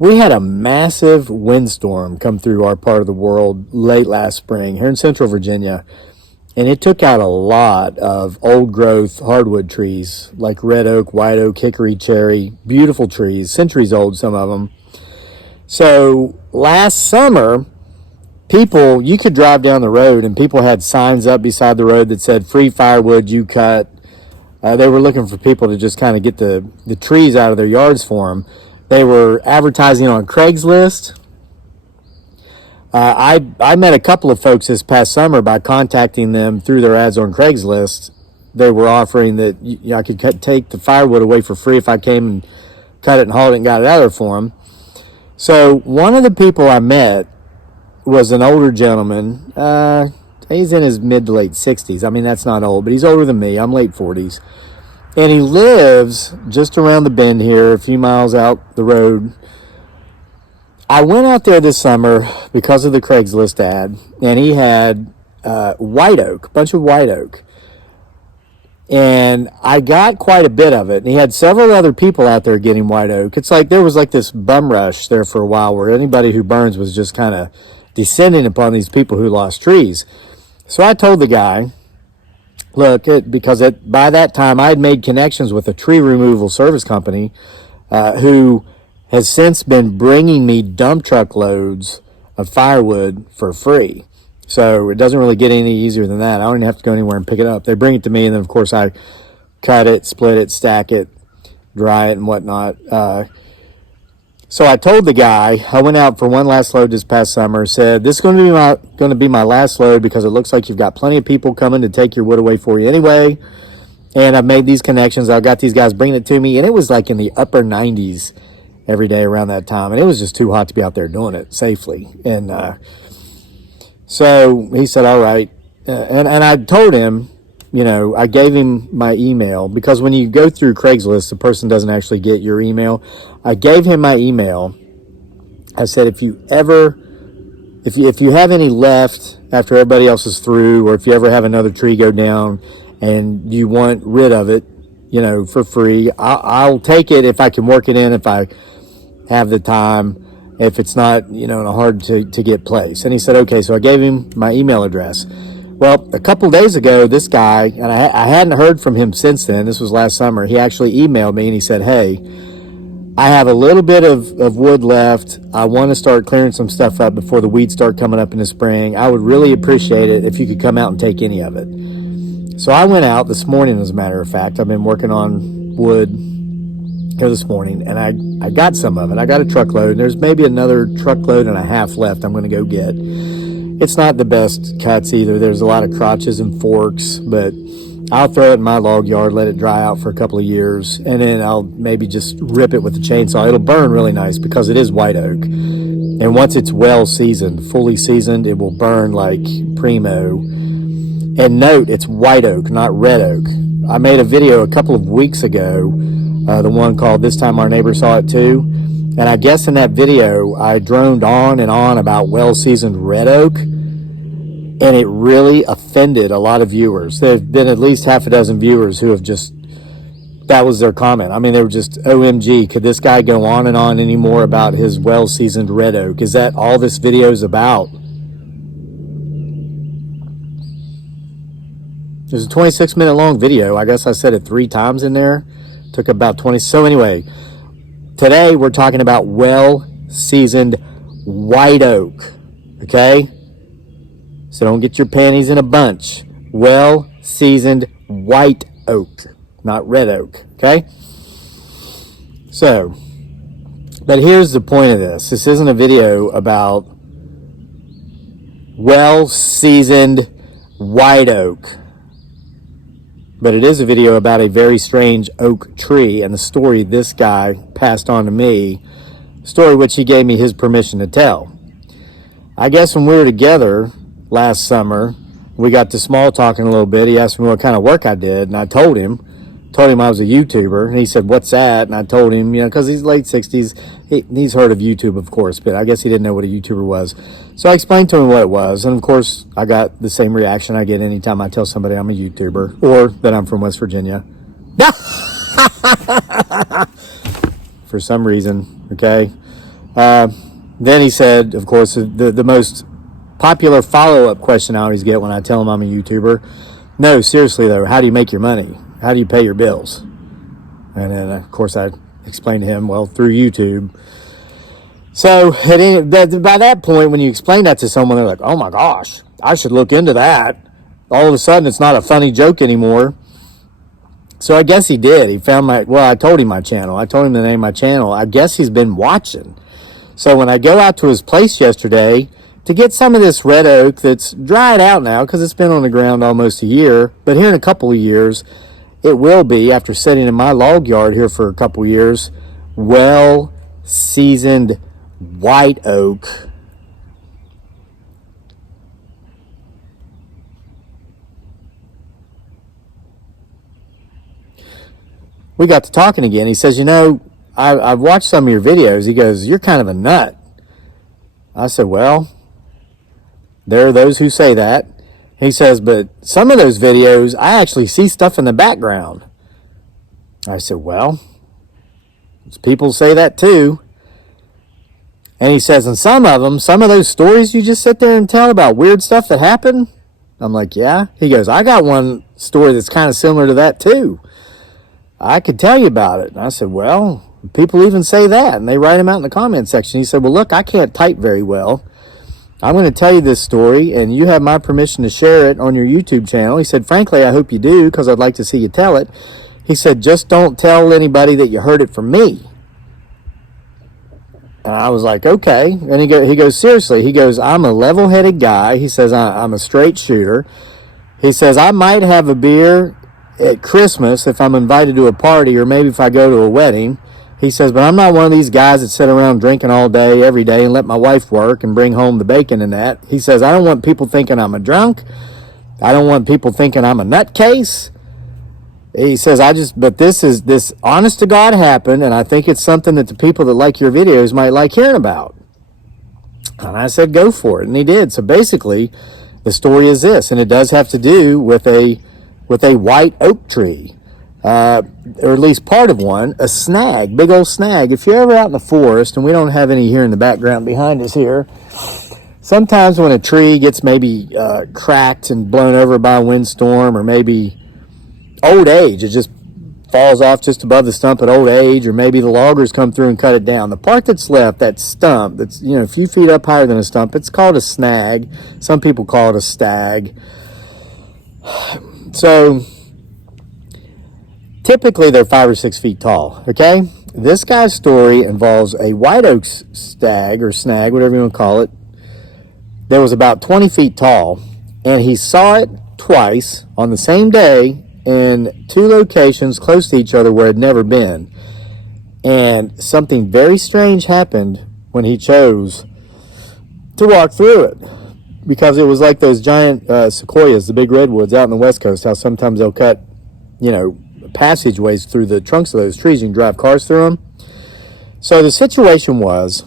We had a massive windstorm come through our part of the world late last spring here in central Virginia, and it took out a lot of old growth hardwood trees like red oak, white oak, hickory, cherry, beautiful trees, centuries old, some of them. So last summer, you could drive down the road and people had signs up beside the road that said free firewood you cut. They were looking for people to just kind of get the trees out of their yards for them. They were advertising on Craigslist. I met a couple of folks this past summer by contacting them through their ads on Craigslist. They were offering that I could take the firewood away for free if I came and cut it and hauled it and got it out there for them. So one of the people I met was an older gentleman. He's in his mid to late 60s. I mean, that's not old, but he's older than me. I'm late 40s. And he lives just around the bend here, a few miles out the road. I went out there this summer because of the Craigslist ad, and he had white oak, a bunch of white oak. And I got quite a bit of it. And he had several other people out there getting white oak. It's like there was like this bum rush there for a while where anybody who burns was just kind of descending upon these people who lost trees. So I told the guy, look, by that time I had made connections with a tree removal service company who has since been bringing me dump truck loads of firewood for free. So it doesn't really get any easier than that. I don't even have to go anywhere and pick it up. They bring it to me, and then, of course, I cut it, split it, stack it, dry it, and whatnot. So I told the guy, I went out for one last load this past summer, said, this is going to be my last load because it looks like you've got plenty of people coming to take your wood away for you anyway. And I've made these connections. I've got these guys bringing it to me. And it was like in the upper 90s every day around that time. And it was just too hot to be out there doing it safely. And so he said, all right. And I told him, I gave him my email because when you go through Craigslist, the person doesn't actually get your email. I gave him my email. I said, if you have any left after everybody else is through, or if you ever have another tree go down and you want rid of it, for free, I'll take it if I can work it in, if I have the time, if it's not, in a hard to get place. And he said, okay. So I gave him my email address. Well, a couple days ago, this guy, and I hadn't heard from him since then, this was last summer, he actually emailed me and he said, hey, I have a little bit of wood left. I want to start clearing some stuff up before the weeds start coming up in the spring. I would really appreciate it if you could come out and take any of it. So I went out this morning, as a matter of fact. I've been working on wood here this morning, and I got some of it. I got a truckload, and there's maybe another truckload and a half left I'm going to go get. It's not the best cuts either. There's a lot of crotches and forks, but I'll throw it in my log yard, let it dry out for a couple of years, and then I'll maybe just rip it with the chainsaw. It'll burn really nice because it is white oak. And once it's well seasoned, fully seasoned, it will burn like primo. And note, it's white oak, not red oak. I made a video a couple of weeks ago, the one called This Time Our Neighbor Saw It Too. And I guess in that video, I droned on and on about well-seasoned red oak, and it really offended a lot of viewers. There have been at least half a dozen viewers who have that was their comment. I mean, they were just, OMG, could this guy go on and on anymore about his well-seasoned red oak? Is that all this video is about? There's a 26-minute long video. I guess I said it 3 times in there. Took about 20. So anyway, today we're talking about well-seasoned white oak, okay? So don't get your panties in a bunch. Well-seasoned white oak, not red oak, okay? So, but here's the point of this. This isn't a video about well-seasoned white oak, but it is a video about a very strange oak tree and the story this guy passed on to me, story which he gave me his permission to tell. I guess when we were together last summer, we got to small talking a little bit. He asked me what kind of work I did, and I told him I was a YouTuber, and he said, what's that? And I told him, because he's late 60s, he's heard of YouTube, of course, but I guess he didn't know what a YouTuber was. So I explained to him what it was, and of course, I got the same reaction I get anytime I tell somebody I'm a YouTuber, or that I'm from West Virginia. For some reason, okay? Then he said, of course, the most popular follow-up question I always get when I tell him I'm a YouTuber, no, seriously though, how do you make your money? How do you pay your bills? And then, of course, I explained to him, well, through YouTube. So by that point, when you explain that to someone, they're like, oh my gosh, I should look into that. All of a sudden, it's not a funny joke anymore. So I guess he did. He found I told him my channel. I told him the name of my channel. I guess he's been watching. So when I go out to his place yesterday to get some of this red oak that's dried out now because it's been on the ground almost a year, but here in a couple of years, it will be, after sitting in my log yard here for a couple of years, well-seasoned white oak. We got to talking again. He says, I've watched some of your videos. He goes, you're kind of a nut. I said, well, there are those who say that. He says, but some of those videos, I actually see stuff in the background. I said, well, people say that too. And he says, and some of those stories you just sit there and tell about weird stuff that happened. I'm like, yeah. He goes, I got one story that's kind of similar to that too. I could tell you about it. And I said, well, people even say that, and they write them out in the comment section. He said, well, look, I can't type very well. I'm going to tell you this story, and you have my permission to share it on your YouTube channel. He said, frankly, I hope you do, because I'd like to see you tell it. He said, just don't tell anybody that you heard it from me. And I was like, okay. And he goes, seriously. He goes, I'm a level-headed guy. He says, I'm a straight shooter. He says, I might have a beer at Christmas if I'm invited to a party, or maybe if I go to a wedding. He says, but I'm not one of these guys that sit around drinking all day, every day, and let my wife work and bring home the bacon and that. He says, I don't want people thinking I'm a drunk. I don't want people thinking I'm a nutcase. He says, but this honest to God happened, and I think it's something that the people that like your videos might like hearing about. And I said, go for it. And he did. So basically, the story is this, and it does have to do with a white oak tree. Or at least part of one, a snag, big old snag. If you're ever out in the forest, and we don't have any here in the background behind us here, sometimes when a tree gets maybe cracked and blown over by a windstorm, or maybe old age, it just falls off just above the stump at old age, or maybe the loggers come through and cut it down. The part that's left, that stump, that's a few feet up higher than a stump, it's called a snag. Some people call it a stag. So typically, they're 5 or 6 feet tall, okay? This guy's story involves a white oak stag, or snag, whatever you want to call it, that was about 20 feet tall, and he saw it twice on the same day in 2 locations close to each other where it had never been. And something very strange happened when he chose to walk through it, because it was like those giant sequoias, the big redwoods out in the West Coast, how sometimes they'll cut, passageways through the trunks of those trees. You can drive cars through them. So the situation was,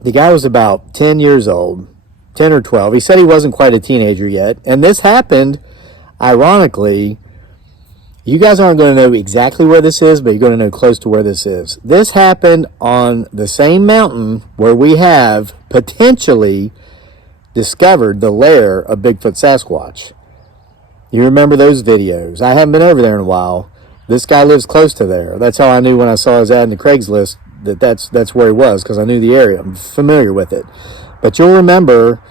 the guy was about 10 years old, 10 or 12. He said he wasn't quite a teenager yet. And this happened, ironically, you guys aren't going to know exactly where this is, but you're going to know close to where this is. This happened on the same mountain where we have potentially discovered the lair of Bigfoot Sasquatch. You remember those videos. I haven't been over there in a while. This guy lives close to there. That's how I knew when I saw his ad in the Craigslist that's where he was, because I knew the area. I'm familiar with it. But you'll remember,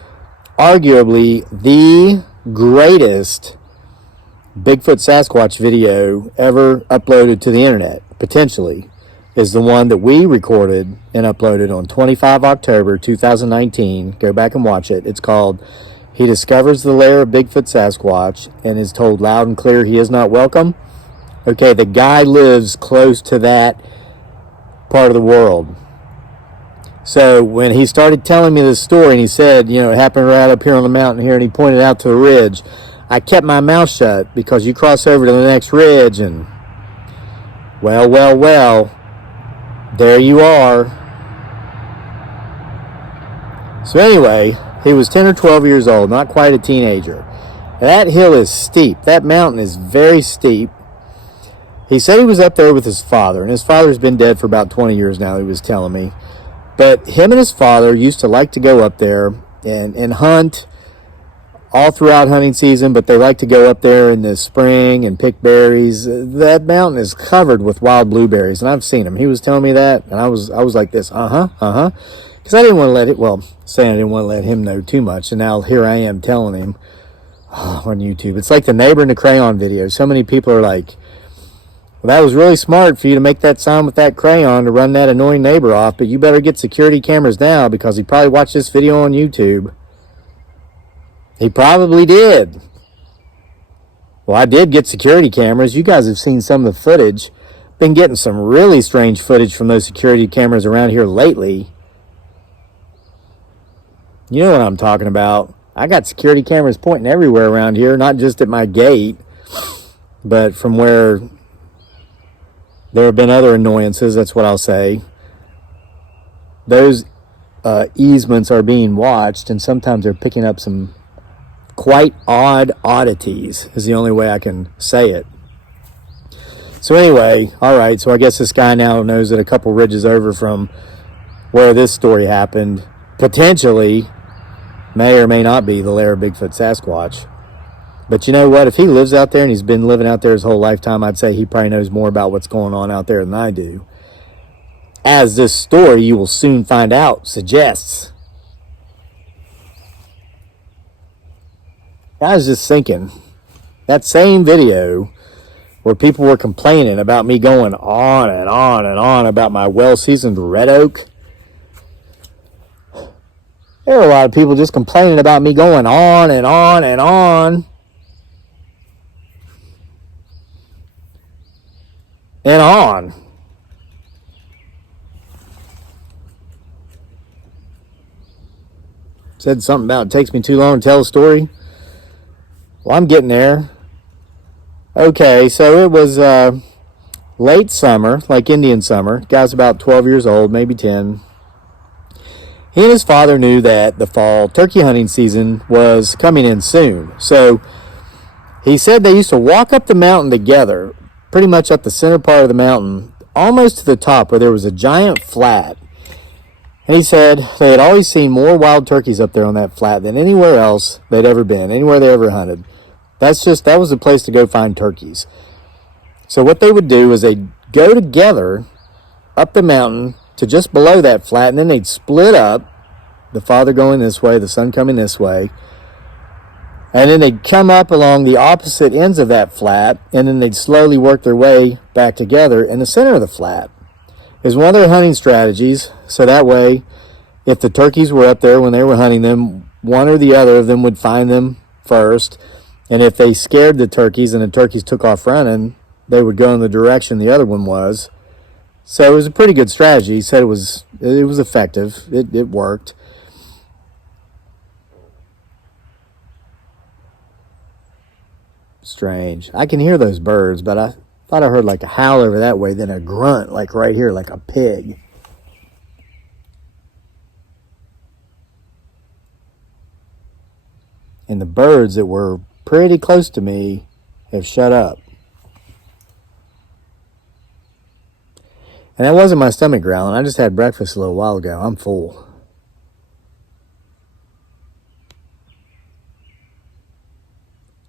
arguably, the greatest Bigfoot Sasquatch video ever uploaded to the internet, potentially, is the one that we recorded and uploaded on 25 October 2019. Go back and watch it. It's called He Discovers the Lair of Bigfoot Sasquatch and is told loud and clear he is not welcome. Okay, the guy lives close to that part of the world. So when he started telling me this story, and he said, it happened right up here on the mountain here, and he pointed out to a ridge, I kept my mouth shut, because you cross over to the next ridge, and well, there you are. So anyway, he was 10 or 12 years old, not quite a teenager. That hill is steep. That mountain is very steep. He said he was up there with his father, and his father's been dead for about 20 years now, he was telling me. But him and his father used to like to go up there and hunt all throughout hunting season, but they like to go up there in the spring and pick berries. That mountain is covered with wild blueberries, and I've seen them. He was telling me that, and I was like this, because I didn't want to saying I didn't want to let him know too much, and now here I am telling him on YouTube. It's like the neighbor in the crayon video. So many people are like, well, that was really smart for you to make that sign with that crayon to run that annoying neighbor off, but you better get security cameras now because he probably watched this video on YouTube. He probably did. Well, I did get security cameras. You guys have seen some of the footage. Been getting some really strange footage from those security cameras around here lately. You know what I'm talking about. I got security cameras pointing everywhere around here, not just at my gate, but from where there have been other annoyances, that's what I'll say. Those easements are being watched, and sometimes they're picking up some quite odd oddities, is the only way I can say it. So anyway, all right, so I guess this guy now knows that a couple ridges over from where this story happened, potentially, may or may not be the lair of Bigfoot Sasquatch. But you know what? If he lives out there and he's been living out there his whole lifetime, I'd say he probably knows more about what's going on out there than I do. As this story, you will soon find out, suggests. I was just thinking, that same video where people were complaining about me going on and on and on about my well-seasoned red oak, there are a lot of people just complaining about me going on and on and on and on. Said something about it takes me too long to tell a story. Well, I'm getting there. Okay, so it was late summer, like Indian summer. Guy's about 12 years old, maybe 10. He and his father knew that the fall turkey hunting season was coming in soon. So he said they used to walk up the mountain together, pretty much up the center part of the mountain, almost to the top where there was a giant flat. And he said they had always seen more wild turkeys up there on that flat than anywhere else they'd ever been, anywhere they ever hunted. That was the place to go find turkeys. So what they would do is they'd go together up the mountain to just below that flat, and then they'd split up, the father going this way, the son coming this way, and then they'd come up along the opposite ends of that flat, and then they'd slowly work their way back together in the center of the flat. It was one of their hunting strategies, so that way, if the turkeys were up there when they were hunting them, one or the other of them would find them first, and if they scared the turkeys and the turkeys took off running, they would go in the direction the other one was. So it was a pretty good strategy. He said it was effective. It worked. Strange. I can hear those birds, but I thought I heard like a howl over that way, then a grunt like right here, like a pig. And the birds that were pretty close to me have shut up. And that wasn't my stomach growling. I just had breakfast a little while ago. I'm full.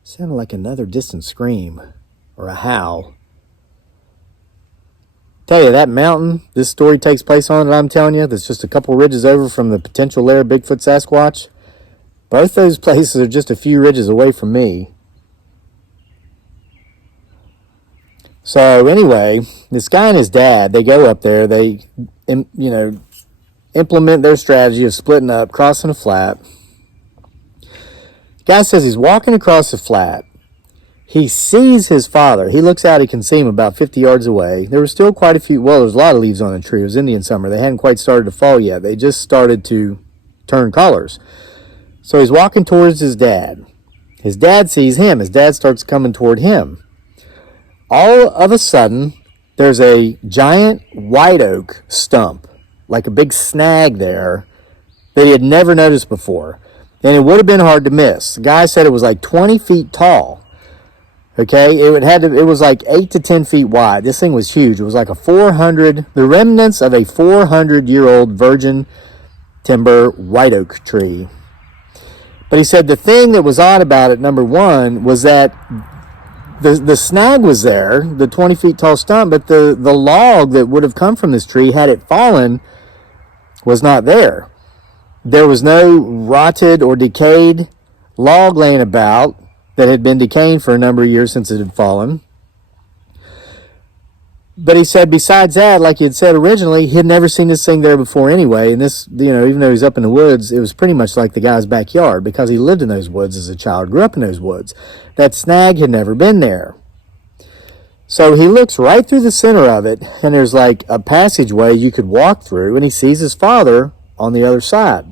Sounded like another distant scream or a howl. Tell you, that mountain this story takes place on that I'm telling you, that's just a couple ridges over from the potential lair of Bigfoot Sasquatch, both those places are just a few ridges away from me. So anyway, this guy and his dad, they go up there, they implement their strategy of splitting up, crossing a flat. The guy says he's walking across the flat. He sees his father. He looks out, he can see him about 50 yards away. There were still quite a few, well, there's a lot of leaves on the tree. It was Indian summer. They hadn't quite started to fall yet. They just started to turn colors. So he's walking towards his dad. His dad sees him. His dad starts coming toward him. All of a sudden, there's a giant white oak stump, like a big snag there, that he had never noticed before. And it would have been hard to miss. The guy said it was like 20 feet tall. Okay, it was like 8 to 10 feet wide. This thing was huge. It was like the remnants of a 400-year-old virgin timber white oak tree. But he said the thing that was odd about it, number one, was that the snag was there, the 20 feet tall stump, but the log that would have come from this tree, had it fallen, was not there. There was no rotted or decayed log laying about that had been decaying for a number of years since it had fallen. But he said besides that, like he had said originally, he had never seen this thing there before anyway. And this, even though he's up in the woods, it was pretty much like the guy's backyard because he lived in those woods as a child, grew up in those woods. That snag had never been there. So he looks right through the center of it, and there's like a passageway you could walk through, and he sees his father on the other side.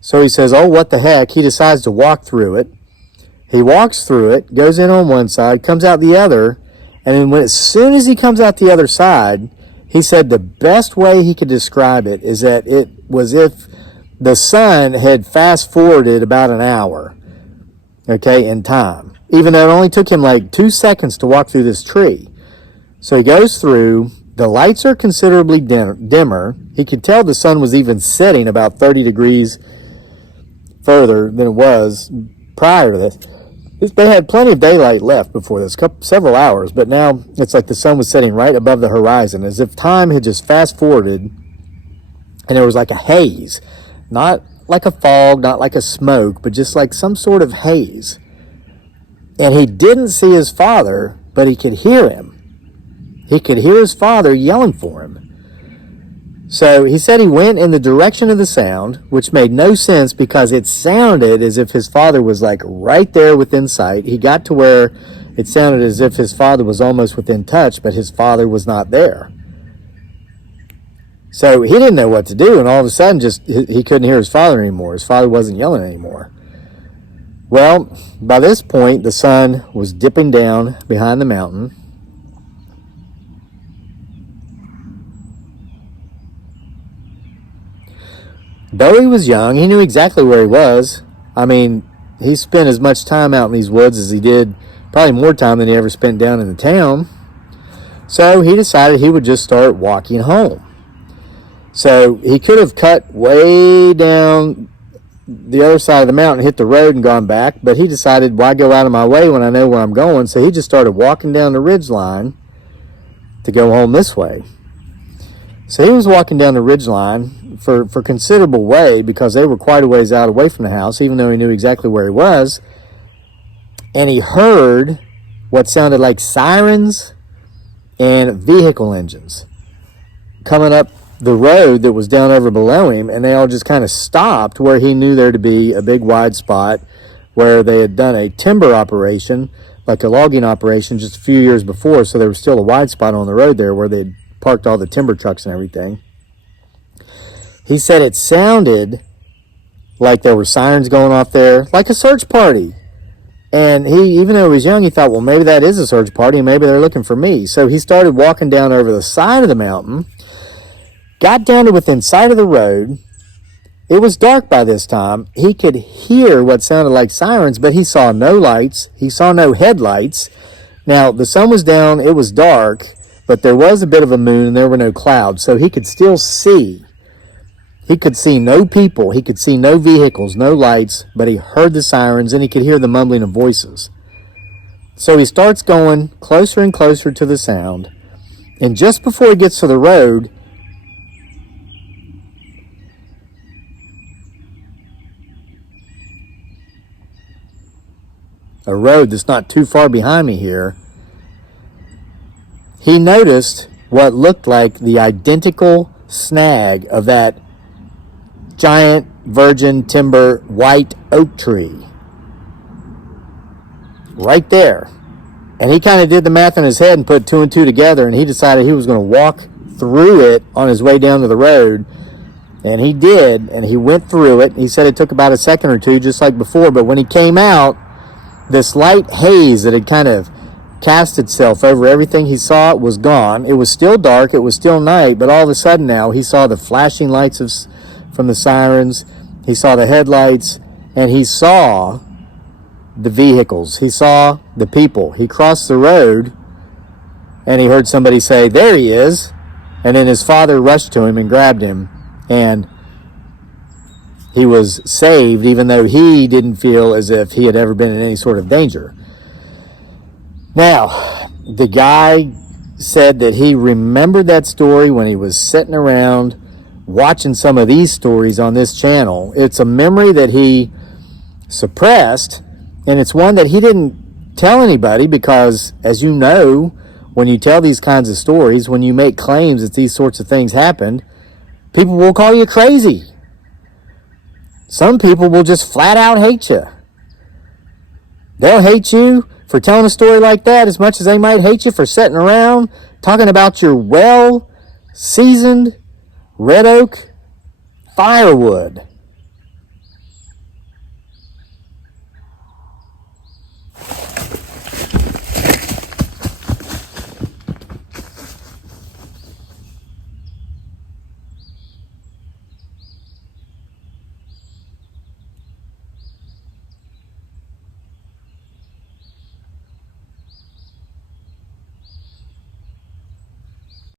So he says, oh, what the heck? He decides to walk through it. He walks through it, goes in on one side, comes out the other, and then as soon as he comes out the other side, he said the best way he could describe it is that it was if the sun had fast-forwarded about an hour, okay, in time. Even though it only took him like 2 seconds to walk through this tree. So he goes through. The lights are considerably dimmer. He could tell the sun was even setting about 30 degrees further than it was prior to this. They had plenty of daylight left before this, several hours, but now it's like the sun was setting right above the horizon, as if time had just fast-forwarded, and there was like a haze. Not like a fog, not like a smoke, but just like some sort of haze. And he didn't see his father, but he could hear him. He could hear his father yelling for him. So he said he went in the direction of the sound, which made no sense because it sounded as if his father was like right there within sight. He got to where it sounded as if his father was almost within touch, but his father was not there. So he didn't know what to do, and all of a sudden he couldn't hear his father anymore. His father wasn't yelling anymore. Well, by this point, the sun was dipping down behind the mountain. Though he was young, he knew exactly where he was. I mean, he spent as much time out in these woods as he did, probably more time than he ever spent down in the town. So he decided he would just start walking home. So he could have cut way down the other side of the mountain, hit the road and gone back, but he decided, why go out of my way when I know where I'm going? So he just started walking down the ridge line to go home this way. So he was walking down the ridge line for considerable way because they were quite a ways out away from the house, even though he knew exactly where he was. And he heard what sounded like sirens and vehicle engines coming up the road that was down over below him, and they all just kind of stopped where he knew there to be a big wide spot where they had done a timber operation, like a logging operation, just a few years before. So there was still a wide spot on the road there where they'd parked all the timber trucks and everything. He said it sounded like there were sirens going off there, like a search party. And he, even though he was young, he thought, well, maybe that is a search party, and maybe they're looking for me. So he started walking down over the side of the mountain, got down to within sight of the road. It was dark by this time. He could hear what sounded like sirens, but he saw no lights. He saw no headlights. Now, the sun was down, it was dark, but there was a bit of a moon and there were no clouds, so he could still see. He could see no people, he could see no vehicles, no lights, but he heard the sirens and he could hear the mumbling of voices. So he starts going closer and closer to the sound, and just before he gets to the road, a road that's not too far behind me here, he noticed what looked like the identical snag of that giant virgin timber white oak tree. Right there. And he kind of did the math in his head and put two and two together, and he decided he was going to walk through it on his way down to the road. And he did, and he went through it. He said it took about a second or two, just like before, but when he came out, this light haze that had kind of cast itself over everything he saw was gone. It was still dark, it was still night, but all of a sudden now he saw the flashing lights from the sirens, he saw the headlights, and he saw the vehicles. He saw the people. He crossed the road and he heard somebody say, "There he is." And then his father rushed to him and grabbed him. And he was saved, even though he didn't feel as if he had ever been in any sort of danger. Now, the guy said that he remembered that story when he was sitting around watching some of these stories on this channel. It's a memory that he suppressed, and it's one that he didn't tell anybody because, as you know, when you tell these kinds of stories, when you make claims that these sorts of things happened, people will call you crazy. Some people will just flat out hate you. They'll hate you for telling a story like that as much as they might hate you for sitting around talking about your well-seasoned red oak firewood.